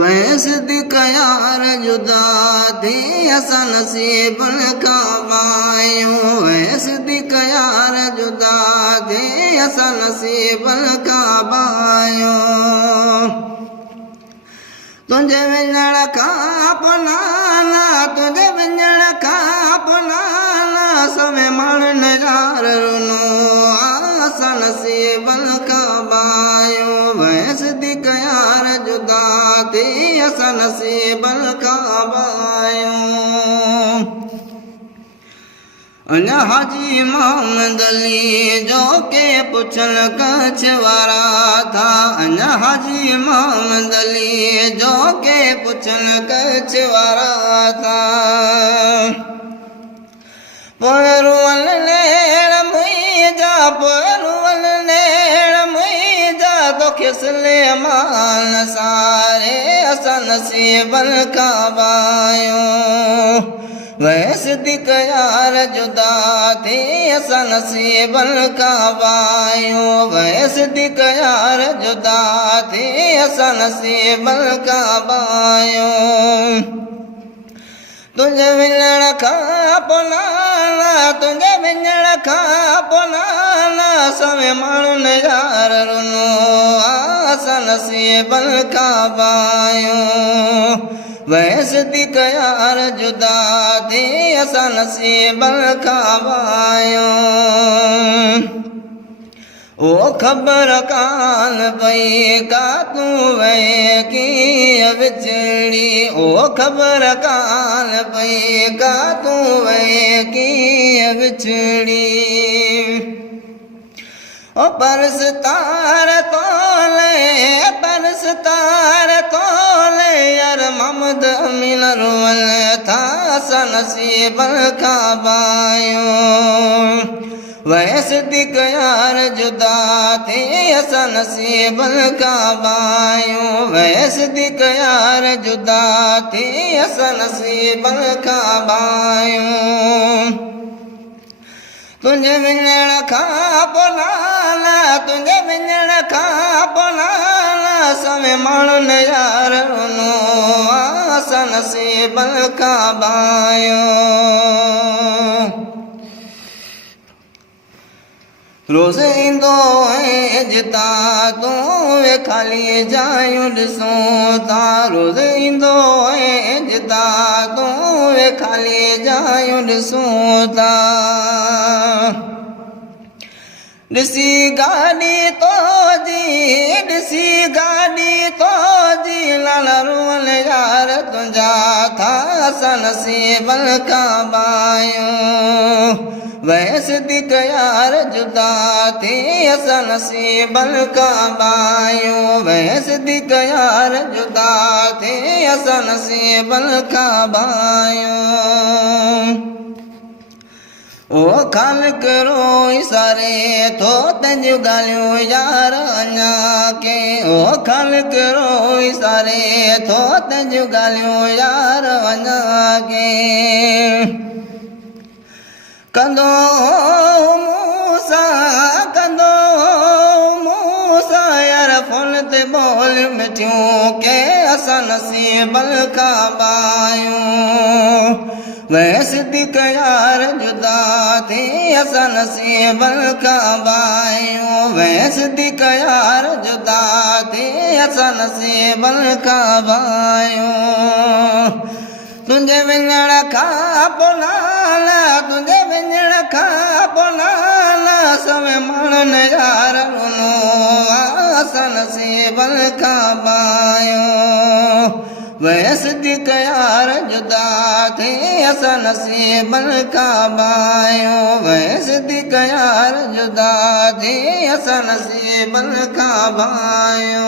वैसदिक यार जुदा थी असां नसीब का पायूं वैसदिक यार जुदा थी असां नसीब का पायूं तुंहिंजे विञण खां पुनाना तुंहिंजे विञण खां पुनाना सभई माण्हुनि यार रुनो असां नसीब का पायूं वैसदिक यार जुदा थी असां नसीब का पायूं अञा हाजी मोहम्मद अली जो के पुछन कच्छ वारा था अञा हाजी मोहम्मद अली जो के पुछन कच्छ वारा था पोरुअल नेड़ मुईजा पोरुअल नेड़ मुईजा तो खिसले मान सारे असां नसीबन का पायूं वैसदिक यार जुदा थी असां नसीबन का पायूं वैसदिक यार जुदा थी असां नसीबन का पायूं तुंहिंजे विञण खां पुनाना तुंहिंजे विञण खां पुनाना सभई माण्हुनि यार रुनो असां नसीबन का पायूं वैसदिक यार जुदा थी असां नसीबन का पायूं ओ ख़बर कान पई का तूं वए कीअं विछड़ी ओ ख़बर कान पई का तूं वए कीअं विछड़ी ओ परस तार तोले यार मोहम्मद अमीन रुअल था असां नसीबन का पायूं वैसदिक यार जुदा थी असां नसीबन का पायूं वैसदिक यार जुदा थी असां नसीबन का पायूं तुंहिंजे विञण खां पुनाना तुंहिंजे विञण खां पुनाना सभई माण्हुनि यार रुनो असां नसीबन का पायूं रोज़ ईंदो ऐं जिता तूं ख़ाली जायूं ॾिसूं था रोज़ ईंदो ऐं जिता तूं ख़ाली जायूं ॾिसूं था ॾिसी गाॾी तो जी लाल रुअल यार तुंहिंजा था असां नसीबन का पायूं वैसदिक यार जुदा थी असां नसीबन का पायूं वैसदिक यार जुदा थी असां नसीबन का पायूं ओ ख़ालिक रोई सारे थो तुंहिंजियूं ॻाल्हियूं यार अञा के ओ ख़ालिक रोई सारे थो तुंहिंजियूं ॻाल्हियूं यार अञा के कंदो मूसा यार फोन ते ॿोलियूं मिठियूं के असां नसीबन का पायूं वैसदिक यार जुदा थी असां नसीबन का पायूं वैसदिक यार जुदा थी असां नसीबन का पायूं तुंहिंजे विञण खां पुनाना तुंहिंजे विञण खां पुनाना सभई माण्हुनि यार रुनो असां नसीबन का पायूं वैसदिक यार जुदा थी असां नसीबन का पायूं वैसदिक यार जुदा थी असां नसीबन का पायूं